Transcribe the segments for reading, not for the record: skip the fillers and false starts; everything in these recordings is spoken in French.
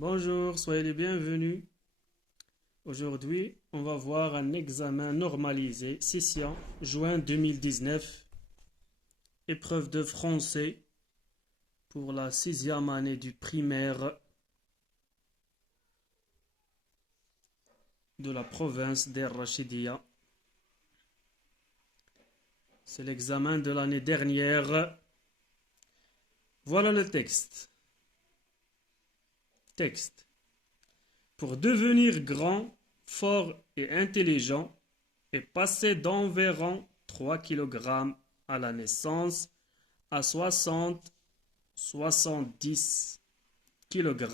Bonjour, soyez les bienvenus. Aujourd'hui, on va voir un examen normalisé, session, juin 2019, épreuve de français pour la 6e année du primaire de la province d'Er Rachidia. C'est l'examen de l'année dernière. Voilà le texte. Texte. Pour devenir grand, fort et intelligent, et passer d'environ 3 kg à la naissance à 60-70 kg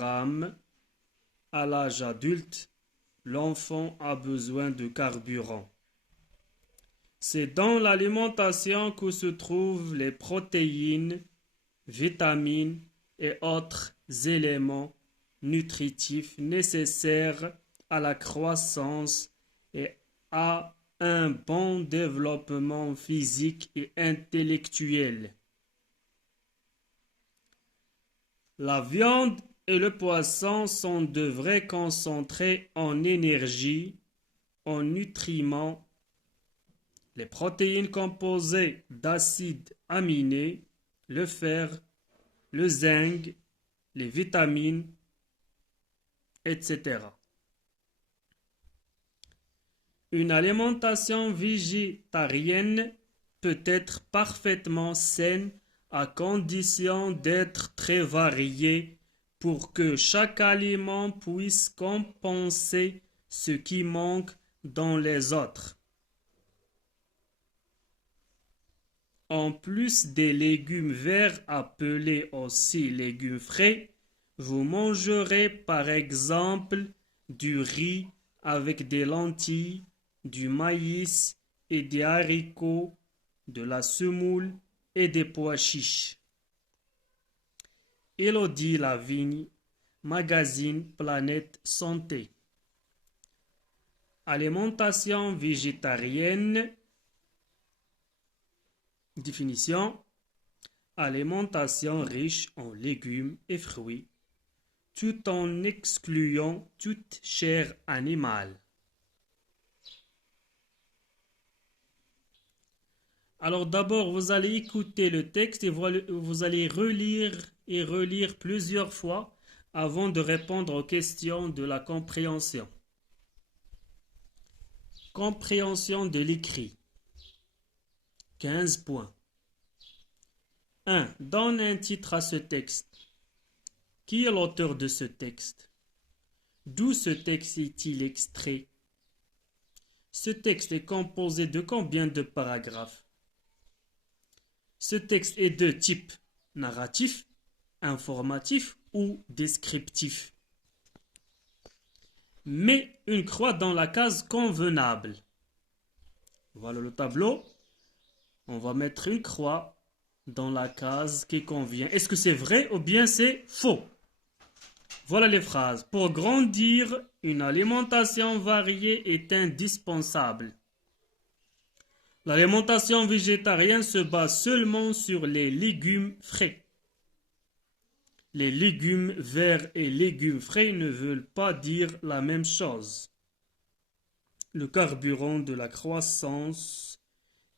à l'âge adulte, l'enfant a besoin de carburant. C'est dans l'alimentation que se trouvent les protéines, vitamines et autres éléments nutritifs nécessaires à la croissance et à un bon développement physique et intellectuel. La viande et le poisson sont de vrais concentrés en énergie, en nutriments. Les protéines composées d'acides aminés, le fer, le zinc, les vitamines, etc. Une alimentation végétarienne peut être parfaitement saine à condition d'être très variée pour que chaque aliment puisse compenser ce qui manque dans les autres. En plus des légumes verts appelés aussi légumes frais, vous mangerez par exemple du riz avec des lentilles, du maïs et des haricots, de la semoule et des pois chiches. Élodie Lavigne, magazine Planète Santé. Alimentation végétarienne. Définition. Alimentation riche en légumes et fruits, tout en excluant toute chair animale. Alors d'abord, vous allez écouter le texte et vous allez relire et relire plusieurs fois avant de répondre aux questions de la compréhension. Compréhension de l'écrit. 15 points. 1. Donne un titre à ce texte. Qui est l'auteur de ce texte? D'où ce texte est-il extrait? Ce texte est composé de combien de paragraphes? Ce texte est de type narratif, informatif ou descriptif. Mets une croix dans la case convenable. Voilà le tableau. On va mettre une croix dans la case qui convient. Est-ce que c'est vrai ou bien c'est faux? Voilà les phrases. Pour grandir, une alimentation variée est indispensable. L'alimentation végétarienne se base seulement sur les légumes frais. Les légumes verts et légumes frais ne veulent pas dire la même chose. Le carburant de la croissance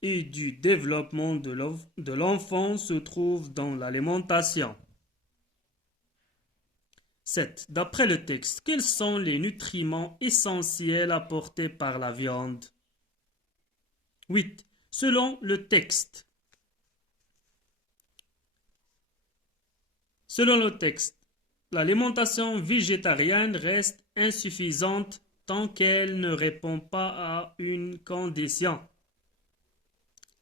et du développement de l'enfant se trouve dans l'alimentation. 7. D'après le texte, quels sont les nutriments essentiels apportés par la viande? 8. Selon le texte. Selon le texte, l'alimentation végétarienne reste insuffisante tant qu'elle ne répond pas à une condition.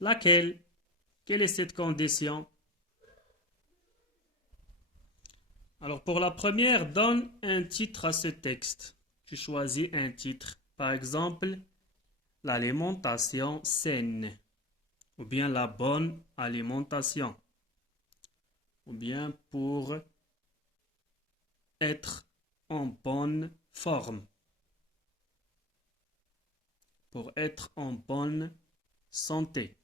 Laquelle? Quelle est cette condition? Alors pour la première, donne un titre à ce texte. Je choisis un titre. Par exemple, l'alimentation saine. Ou bien la bonne alimentation. Ou bien pour être en bonne forme. Pour être en bonne santé.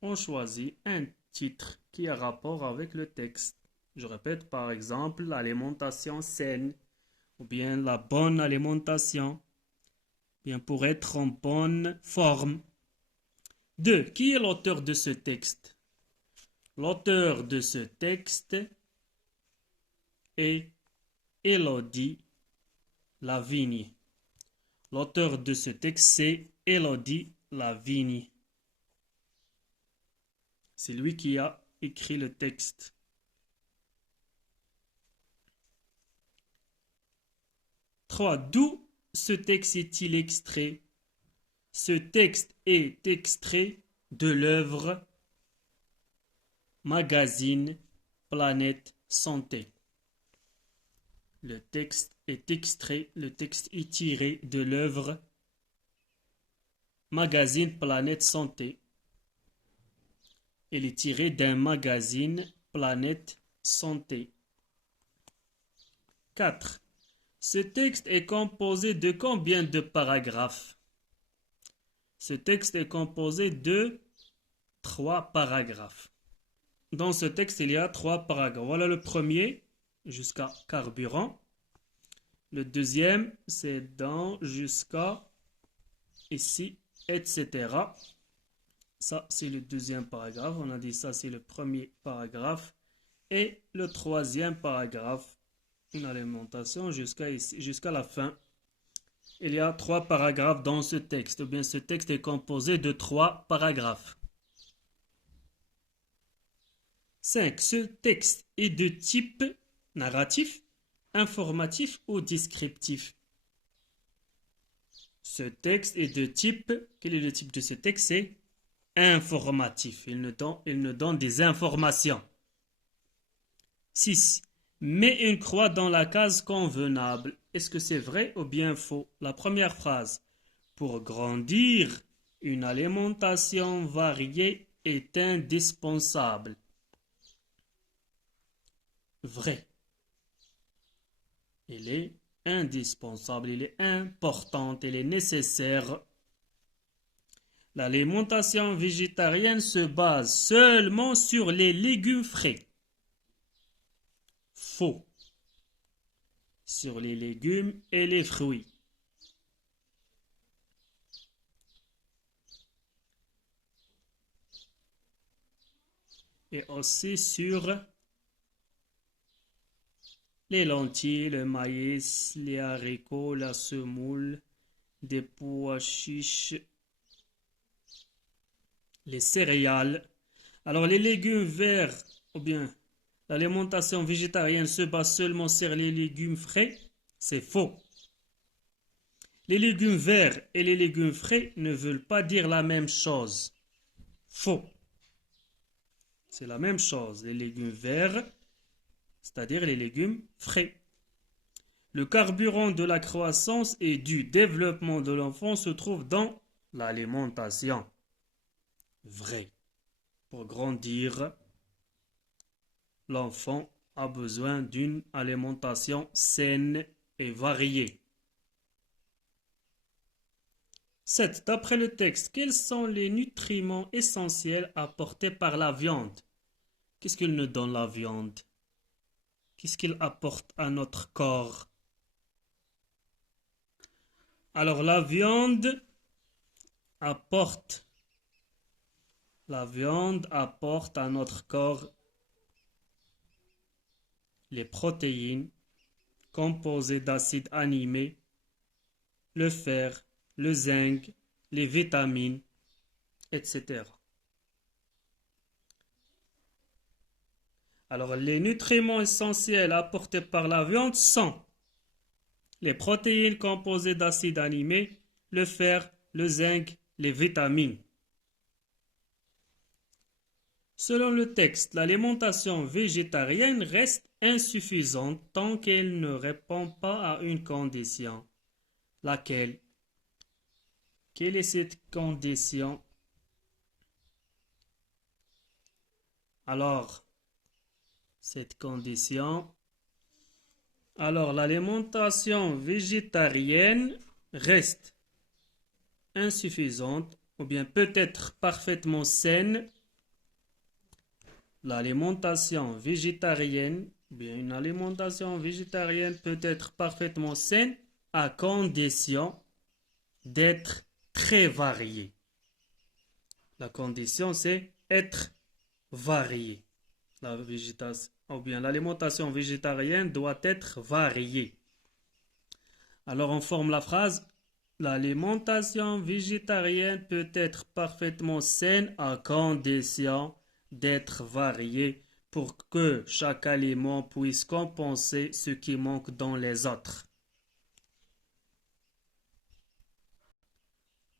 On choisit un titre qui a rapport avec le texte. Je répète, par exemple, l'alimentation saine, ou bien la bonne alimentation, bien pour être en bonne forme. 2. Qui est l'auteur de ce texte? L'auteur de ce texte est Élodie Lavigne. L'auteur de ce texte, c'est Élodie Lavigne. C'est lui qui a écrit le texte. 3. D'où ce texte est-il extrait? Ce texte est extrait de l'œuvre Magazine Planète Santé. Le texte est extrait, le texte est tiré de l'œuvre Magazine Planète Santé. Il est tiré d'un magazine Planète Santé. 4. Ce texte est composé de combien de paragraphes? Ce texte est composé de 3 paragraphes. Dans ce texte, il y a 3 paragraphes. Voilà le premier, jusqu'à carburant. Le deuxième, c'est dans jusqu'à ici, etc. Ça, c'est le deuxième paragraphe. On a dit ça, c'est le premier paragraphe. Et le troisième paragraphe, une alimentation jusqu'à ici, jusqu'à la fin. Il y a 3 paragraphes dans ce texte. Ou bien ce texte est composé de 3 paragraphes. 5. Ce texte est de type narratif, informatif ou descriptif? Ce texte est de type, quel est le type de ce texte? C'est informatif. Il nous donne des informations. 6. Mets une croix dans la case convenable. Est-ce que c'est vrai ou bien faux? La première phrase. Pour grandir, une alimentation variée est indispensable. Vrai. Elle est indispensable, elle est importante, elle est nécessaire. L'alimentation végétarienne se base seulement sur les légumes frais. Faux. Sur les légumes et les fruits. Et aussi sur les lentilles, le maïs, les haricots, la semoule, des pois chiches, les céréales. Alors les légumes verts, ou bien l'alimentation végétarienne se base seulement sur les légumes frais, c'est faux. Les légumes verts et les légumes frais ne veulent pas dire la même chose. Faux. C'est la même chose. Les légumes verts, c'est-à-dire les légumes frais. Le carburant de la croissance et du développement de l'enfant se trouve dans l'alimentation. Vrai. Pour grandir, l'enfant a besoin d'une alimentation saine et variée. 7. D'après le texte, quels sont les nutriments essentiels apportés par la viande? Qu'est-ce qu'il nous donne la viande? Qu'est-ce qu'il apporte à notre corps? Alors la viande apporte à notre corps les protéines composées d'acides aminés, le fer, le zinc, les vitamines, etc. Alors les nutriments essentiels apportés par la viande sont les protéines composées d'acides aminés, le fer, le zinc, les vitamines. Selon le texte, l'alimentation végétarienne reste insuffisante tant qu'elle ne répond pas à une condition. Laquelle? Quelle est cette condition? Alors, l'alimentation végétarienne reste insuffisante ou bien peut être parfaitement saine l'alimentation végétarienne, bien une alimentation végétarienne peut être parfaitement saine à condition d'être très variée. La condition, c'est être variée. La végétation, ou bien l'alimentation végétarienne doit être variée. Alors on forme la phrase: l'alimentation végétarienne peut être parfaitement saine à condition d'être variée pour que chaque aliment puisse compenser ce qui manque dans les autres.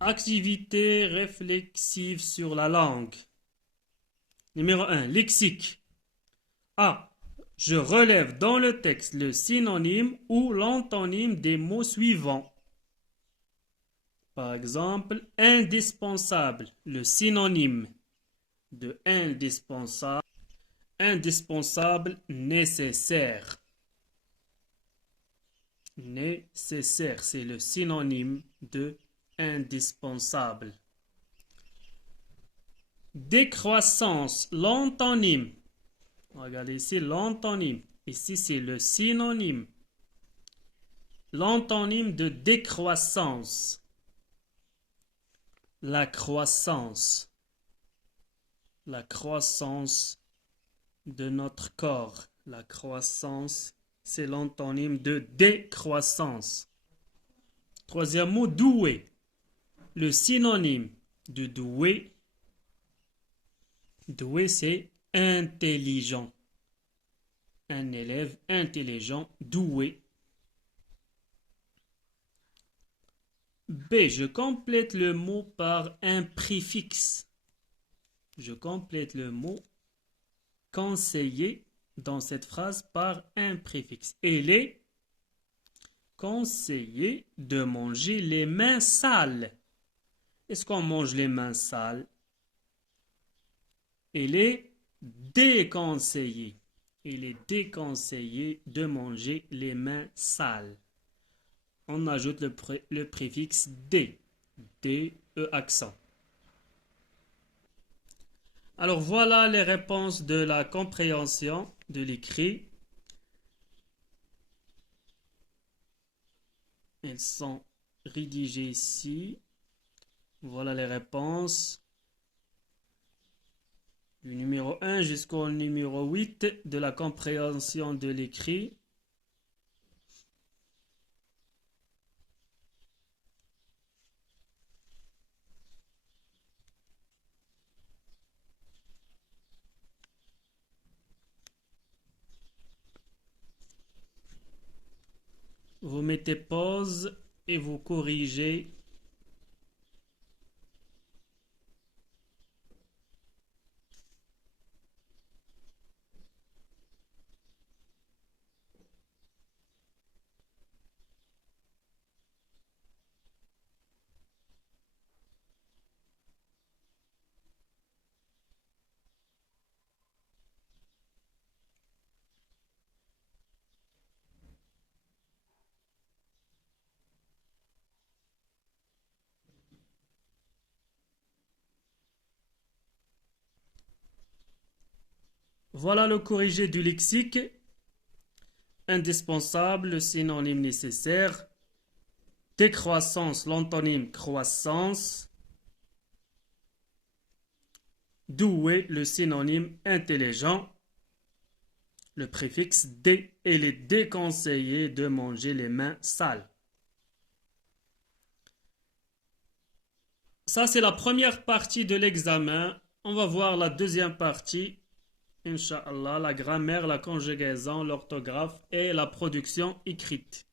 Activité réflexive sur la langue. Numéro 1. Lexique. A. Je relève dans le texte le synonyme ou l'antonyme des mots suivants. Par exemple, indispensable, le synonyme de indispensable, indispensable, nécessaire. Nécessaire, c'est le synonyme de indispensable. Décroissance, l'antonyme. Regardez ici l'antonyme. Ici, c'est le synonyme. L'antonyme de décroissance. La croissance. La croissance de notre corps. La croissance, c'est l'antonyme de décroissance. Troisième mot, doué. Le synonyme de doué. Doué, c'est intelligent. Un élève intelligent, doué. B. Je complète le mot par un préfixe. Je complète le mot conseiller dans cette phrase par un préfixe. Il est conseillé de manger les mains sales. Est-ce qu'on mange les mains sales? Il est déconseillé. Il est déconseillé de manger les mains sales. On ajoute le préfixe D. D, E accent. Alors voilà les réponses de la compréhension de l'écrit. Elles sont rédigées ici. Voilà les réponses. Du numéro 1 jusqu'au numéro 8 de la compréhension de l'écrit. Vous mettez pause et vous corrigez. Voilà le corrigé du lexique. Indispensable, le synonyme nécessaire. Décroissance, l'antonyme croissance. Doué, le synonyme intelligent. Le préfixe dé, il est déconseillé de manger les mains sales. Ça, c'est la première partie de l'examen. On va voir la deuxième partie. Inch'Allah, la grammaire, la conjugaison, l'orthographe et la production écrite.